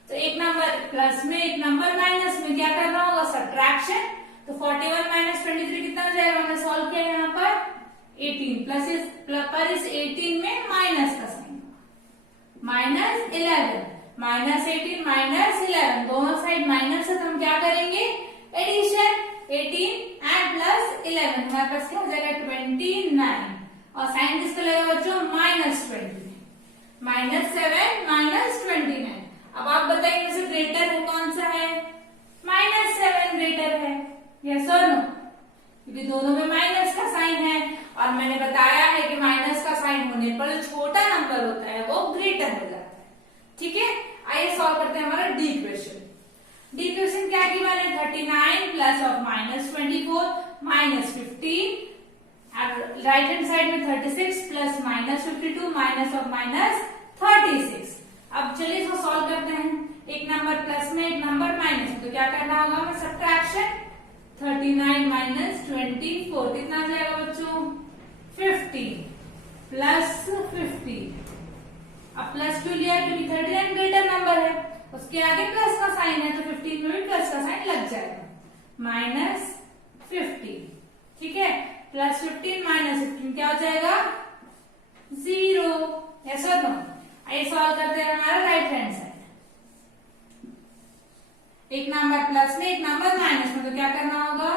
तो एक नंबर प्लस में एक नंबर माइनस में, क्या करना होगा सब्ट्रैक्शन। तो 41 माइनस 23 कितना हो जाएगा, हमने सॉल्व किया यहाँ पर 18 प्लस इस 18 में माइनस का साइन, माइनस 11 माइनस 18 माइनस 11, दोनों साइड माइनस है तो हम क्या करेंगे एडिशन। 18 एंड प्लस 11 हमारे पास क्या हो जाएगा 29, और साइन किसका लगेगा बच्चों माइनस 20, माइनस 7 माइनस 29। अब आप बताइए इनमें से ग्रेटर है कौन सा है, माइनस 7 ग्रेटर है, यस और नो, क्योंकि दोनों में माइनस का साइन है। और मैंने बताया है कि माइनस का साइन होने पर जो छोटा नंबर होता है वो ग्रेटर हो जाता है। ठीक है, आइए सॉल्व करते हैं हमारा डी इक्वेशन। डी इक्वेशन क्या की मैंने 39 plus of minus 24 minus 15, right hand side में 36 plus minus 52 minus of minus 36। अब चलिए इसको सॉल्व करते हैं। एक नंबर प्लस में एक नंबर माइनस में, तो क्या करना होगा हमें सब्ट्रैक्शन। 39 माइनस 24 कितना आ जाएगा बच्चों 50 प्लस 50। अब प्लस 2 लिया क्योंकि 39 ग्रेटर नंबर है, उसके आगे प्लस का साइन है तो 15 में भी प्लस का साइन लग जाएगा, माइनस 50। ठीक है, प्लस 15 माइनस 15 क्या हो जाएगा 0। यस और नो। आइए सॉल्व करते हैं हमारा राइट हैंड साइड। एक नंबर प्लस में एक नंबर माइनस में, तो क्या करना होगा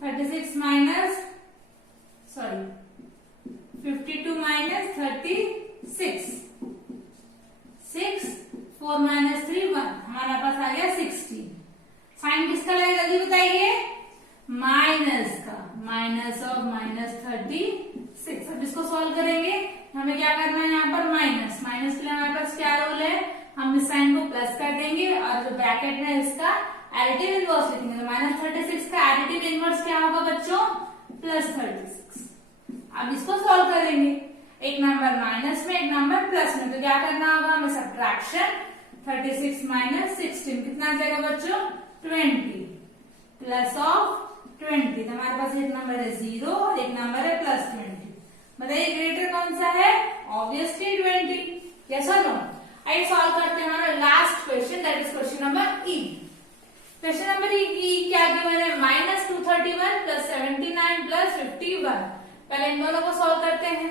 36 माइनस 52 माइनस 36, 6 4 माइनस 3 1, हमारा पास आ गया 16। साइन किसका लगेगा जल्दी बताइए, माइनस का, माइनस ऑफ माइनस 36। अब इसको सॉल्व करेंगे, हमें क्या करना है यहाँ पर माइनस, माइनस के लिए हमारे पास क्या रूल है, हम इस साइन को प्लस कर देंगे और जो ब्रैकेट में इसका एडिटिव इनवर्स लिखेंगे। तो माइनस 36 का एडिटिव इनवर्स क्या होगा बच्चों प्लस 36। अब इसको सॉल्व करेंगे, एक नंबर माइनस में एक नंबर प्लस में, तो क्या करना होगा हमें सब्ट्रैक्शन। 36 माइनस 16 कितना आ जाएगा बच्चों 20 प्लस ऑफ 20, तो हमारे पास एक नंबर है 0 और एक नंबर है प्लस 20। बताइए ग्रेटर कौन सा है, ऑब्वियसली 20। यस और नो। आइए सॉल्व करते हैं हमारा last question, that is question number E. Question number ई क्या गिवन है, माइनस 231 प्लस 79 प्लस 51। पहले इन दोनों को सॉल्व करते हैं।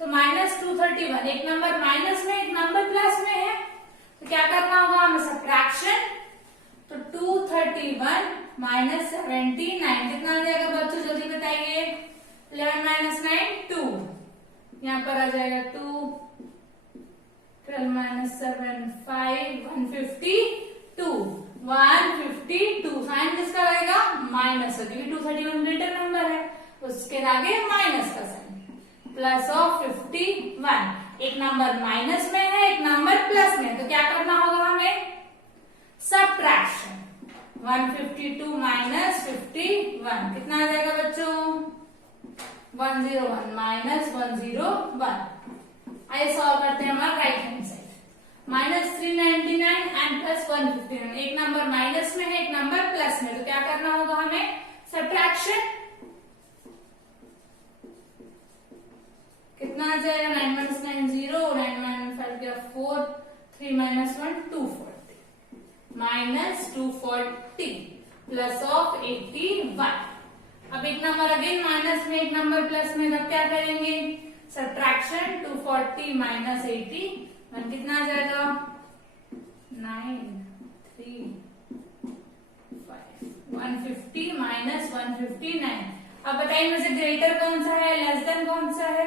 तो माइनस 231, एक नंबर माइनस में एक नंबर प्लस में है, तो क्या करना होगा हमें सब्ट्रैक्शन। तो 231 माइनस 79 कितना आ जाएगा बच्चों जल्दी बताइए, 11 माइनस 9 2, यहाँ पर आ जाएगा 2, 12 माइनस 7 5, 152, 152। साइन किसका रहेगा माइनस, क्योंकि 231 ग्रेटर नंबर है, उसके आगे माइनस का साइन, प्लस ऑफ 51। एक नंबर माइनस में है एक नंबर प्लस में, तो क्या करना होगा हमें सब्ट्रैक्शन। 152 माइनस 51 कितना आ जाएगा बच्चों 101 माइनस 101। आइए सॉल्व करते हैं हमारा right hand side. Minus 399 and plus 159, एक नंबर माइनस में है एक नंबर प्लस में, तो क्या करना होगा हमें सब्ट्रैक्शन। कितना आ जाएगा 9 माइनस 9 0, 9 माइनस 5 गया 4, 3 माइनस 1 240, माइनस 240 प्लस ऑफ 81। अब एक नंबर अगेन माइनस में एक नंबर प्लस में, तब क्या करेंगे सब्ट्रैक्शन। 240 माइनस 81 कितना आ जाएगा 9 3 5 150 माइनस 159। अब बताइए मुझे ग्रेटर कौन सा है, लेस देन कौन सा है?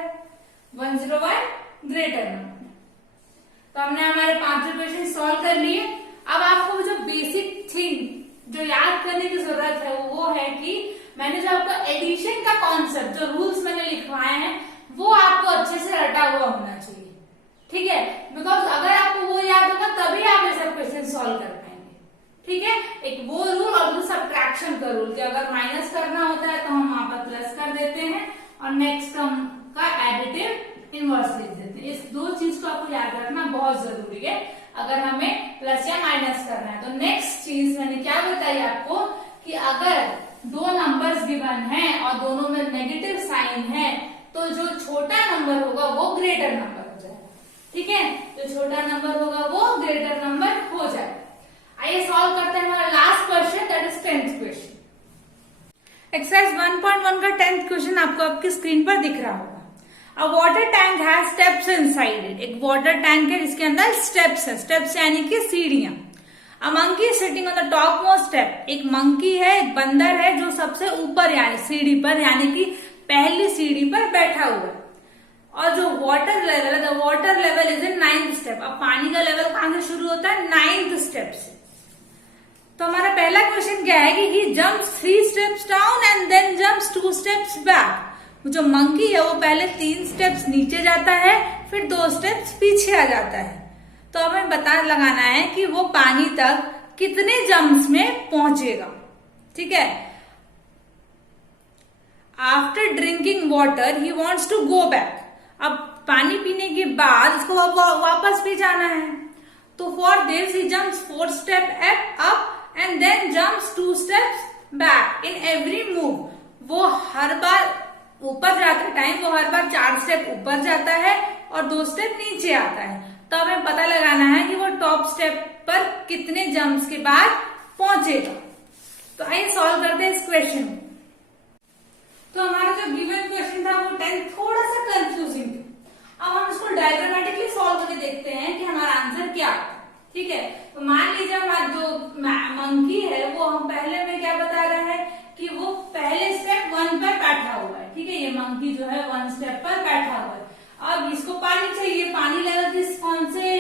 101 ग्रेटर नंबर। तो हमने हमारे 5 क्वेश्चन सॉल्व कर लिए। अब आपको जो बेसिक थिंग जो याद करने की जरूरत है वो है कि मैंने जो आपको एडिशन का कॉन्सेप्ट, जो रूल्स मैंने लिखवाए हैं, वो आपको अच्छे से रटा हुआ होना चाहिए, ठीक है? बिकॉज अगर आपको वो याद होगा तभी आप ये सब क्वेश्चन सॉल्व कर पाएंगे, ठीक है? एक वो रूल और दूसरा सब्ट्रैक्शन का रूल कि अगर माइनस करना होता है तो हम वहां पर प्लस कर देते हैं और नेक्स्ट टर्म का एडिटिव इनवर्स लिख देते हैं। इस 2 चीज को आपको याद रखना बहुत जरूरी है अगर हमें प्लस या माइनस करना है। तो नेक्स्ट चीज मैंने क्या बताई आपको कि अगर 2 नंबर्स गिवन है और दोनों में नेगेटिव साइन है तो जो छोटा नंबर होगा वो ग्रेटर नंबर हो जाएगा, ठीक है? जो छोटा नंबर होगा वो ग्रेटर नंबर हो जाएगा। आइए सॉल्व करते हैं हमारा last question, that is 10th question. Exercise 1.1 का 10th क्वेश्चन आपको आपकी स्क्रीन पर दिख रहा होगा। अ water tank has steps inside it. एक वाटर टैंक है जिसके अंदर स्टेप्स है, स्टेप्स यानी कि सीढ़ियां। A monkey sitting on the top most step. एक मंकी है, एक बंदर है जो सबसे ऊपर यानी सीढ़ी पर यानी कि पहली सीढ़ी पर बैठा हुआ है। और जो वाटर लेवल है, the water level is in 9th step. अब पानी का लेवल कहां से शुरू होता है? 9th स्टेप से। तो हमारा पहला क्वेश्चन क्या है कि he jumps 3 steps down and then jumps 2 steps back. जो मंकी है वो पहले 3 स्टेप्स नीचे जाता है, फिर 2 स्टेप्स पीछे आ जाता है। तो हमें पता लगाना है कि वो पानी तक कितने जंप्स में पहुंचेगा, ठीक है? आफ्टर ड्रिंकिंग वाटर ही वॉन्ट्स टू गो बैक। अब पानी पीने के बाद उसको वापस भी जाना है। तो for this he jumps 4 step up and then jumps 2 steps back in every move. वो हर बार ऊपर जाते टाइम वो हर बार 4 स्टेप ऊपर जाता है और 2 स्टेप नीचे आता है। तो हमें पता लगाना है कि वो टॉप स्टेप पर कितने जंप्स के बाद पहुंचेगा। तो आइए सॉल्व करते हैं इस क्वेश्चन को। तो हमारा जो गिवन क्वेश्चन था वो 10 थोड़ा सा कंफ्यूजिंग था। अब हम इसको डायग्रामेटिकली सॉल्व करके देखते हैं कि हमारा आंसर क्या है, ठीक है? तो मान लीजिए हमारा जो मंकी है वो हम पहले में क्या बता रहे हैं कि वो पहले स्टेप 1 पर बैठा हुआ है, ठीक है? ये मंकी जो है 1 स्टेप पर बैठा हुआ है। अब इसको पानी चाहिए, पानी लेवल किस कौन से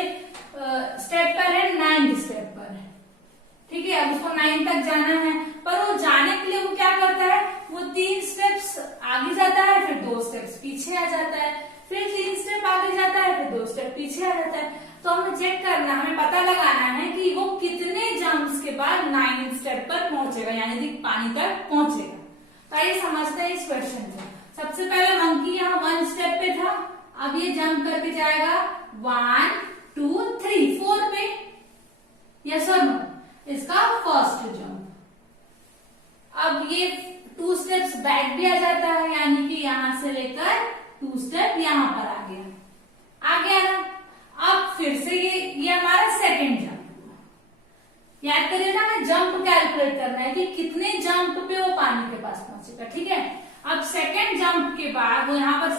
स्टेप पर है? 9th स्टेप पर है, ठीक है? अब उसको 9 तक जाना है, पर वो जाने के लिए वो क्या करता है? वो 3 स्टेप्स आगे जाता है, फिर 2 स्टेप्स पीछे आ जाता है, फिर 3 स्टेप आगे जाता है, फिर 2 स्टेप पीछे आ जाता है। तो हमें चेक करना, हमें पता लगाना है कि वो कितने जंप्स के बाद 9th स्टेप पर पहुंचेगा यानी कि पानी तक पहुंचेगा। तो आइए समझते हैं इस क्वेश्चन को। सबसे पहले मंकी यहाँ 1 स्टेप पे था, अब ये जंप करके जाएगा 1 2 3 4 पे, यस और नो? इसका फर्स्ट जंप। अब ये 2 स्टेप्स बैक भी आ जाता है यानी कि यहां से लेकर 2 स्टेप यहां पर आ गया ना? अब फिर से ये हमारा सेकंड जंप हुआ। याद करिए ना, हमें जंप कैलकुलेट करना है कि कितने जंप पे वो पानी के पास पहुंचेगा, ठीक है? अब सेकंड जंप के बाद वो यहाँ पर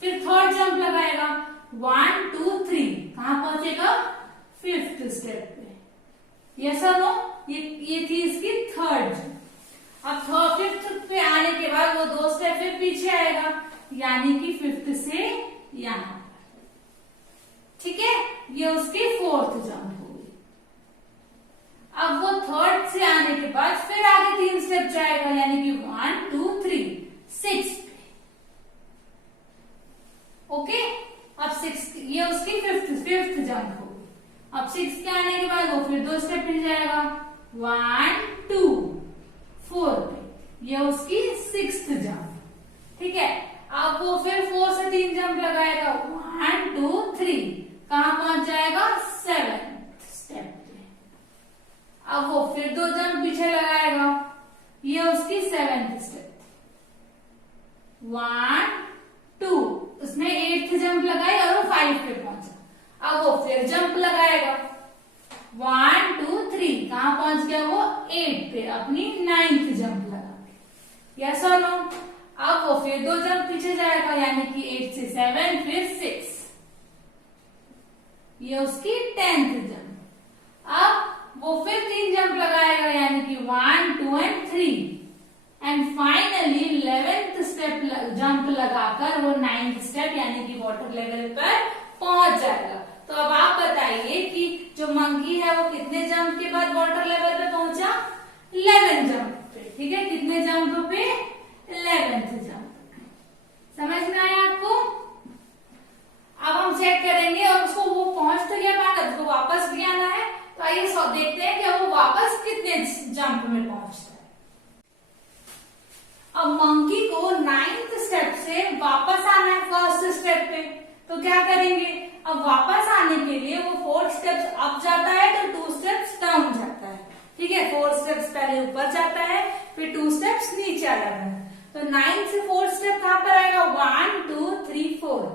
फिर थर्ड जंप लगाएगा 1 2 3, कहां पहुंचेगा? 5th स्टेप पे, यस और नो? ये थी इसकी थर्ड जंप। अब 5th पे आने के बाद वो 2 स्टेप फिर पीछे आएगा यानी कि 5th से यहां, ठीक है? ये उसकी 4th जंप होगी। अब वो 3rd से आने के बाद फिर आगे 3 स्टेप जाएगा यानी कि 1 2 3 6 पे, ओके? अब 6 ये उसकी 5th जंप होगी। अब 6 के आने के बाद वो फिर 2 स्टेप फिर जाएगा 1 2 4 पे, ये उसकी 6th जंप, ठीक है? अब वो फिर 4 से 3 जंप लगाएगा 1 2 3, कहां पहुंच जाएगा? 7th स्टेप पे। अब वो फिर 2 जंप पीछे लगाएगा, ये उसकी 7th स्टेप, 1 2, उसने 8th जंप लगाई और वो 5 पे पहुंचा। अब वो फिर जंप लगाएगा 1 2 3, कहां पहुंच गया वो? 8 पे, अपनी 9th जंप लगा के, यस और नो? अब वो फिर 2 जंप पीछे जाएगा यानी कि 8 से 7 फिर 6, ये उसकी 10th जंप। अब वो फिर 3 जंप लगाएगा यानी कि 1 2 2 and 3 and finally 11th step jump लगाकर वो 9th स्टेप यानी कि वाटर लेवल पर पहुंच जाएगा। तो अब आप बताइए कि जो मंकी है वो कितने जंप के बाद वाटर लेवल पे पहुंचा? 11 जंप पे। ठीक है, कितने जंप पे? 11th जंप पे। समझ में आया आपको? अब हम चेक करेंगे और उसको वो पहुंच तो गया पाना, उसको वापस भी आना है। तो आइए देखते हैं कि वो वापस कितने जंप में पहुंचता है। अब मंकी को 9th स्टेप से वापस आना है 1st स्टेप पे, तो क्या करेंगे? अब वापस आने के लिए वो 4 स्टेप्स अप जाता है तो 2 स्टेप्स डाउन जाता है। ठीक है, 4 स्टेप्स पहले ऊपर जाता है, फिर 2 स्टेप्स नीचे आ जाता है। तो 9 से 4 स्टेप कहां पर आएगा? 1 2 3 4।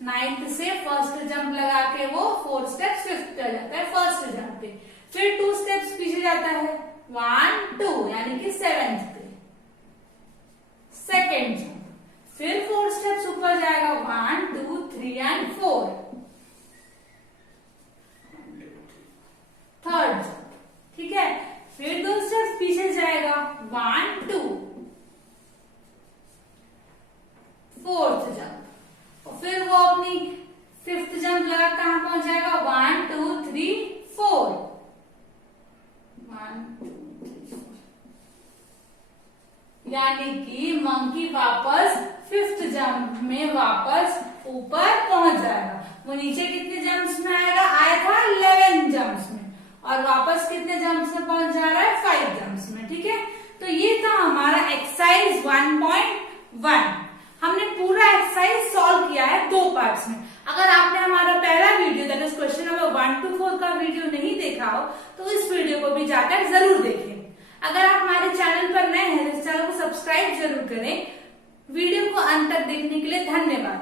9th से 1st जंप लगा के वो 4 स्टेप्स शिफ्ट कर जाता है 1st जंप पे, फिर 2 स्टेप्स पीछे जाता है 1 2 यानी कि 7th पे 2nd जंप, फिर 4 स्टेप्स ऊपर जाएगा 1 2 3 एंड 4। 3rd jump. ठीक है, फिर 2 स्टेप्स पीछे जाएगा 1 2। 4th जंप और फिर वो अपनी 5th जंप लगा कहां पहुंच जाएगा? 1 2 3 4। 1 2 3 4 यानी कि मंकी वापस 5th जंप में वापस ऊपर पहुंच जाएगा। वो नीचे कितने जंप्स में आएगा? आया था 11 जंप्स में और वापस कितने जंप्स में पहुंच जा रहा है? 5 जंप्स में। ठीक है, तो ये था हमारा एक्सरसाइज 1.1। हमने पूरा एक्सरसाइज सॉल्व किया है 2 पार्ट्स में। अगर आपने हमारा पहला video that is question number 1 to 4 का वीडियो नहीं देखा हो तो इस वीडियो को भी जाकर जरूर देखें। अगर आप हमारे चैनल पर नए हैं तो इस चैनल को सब्सक्राइब जरूर करें। वीडियो को अंत तक देखने के लिए धन्यवाद।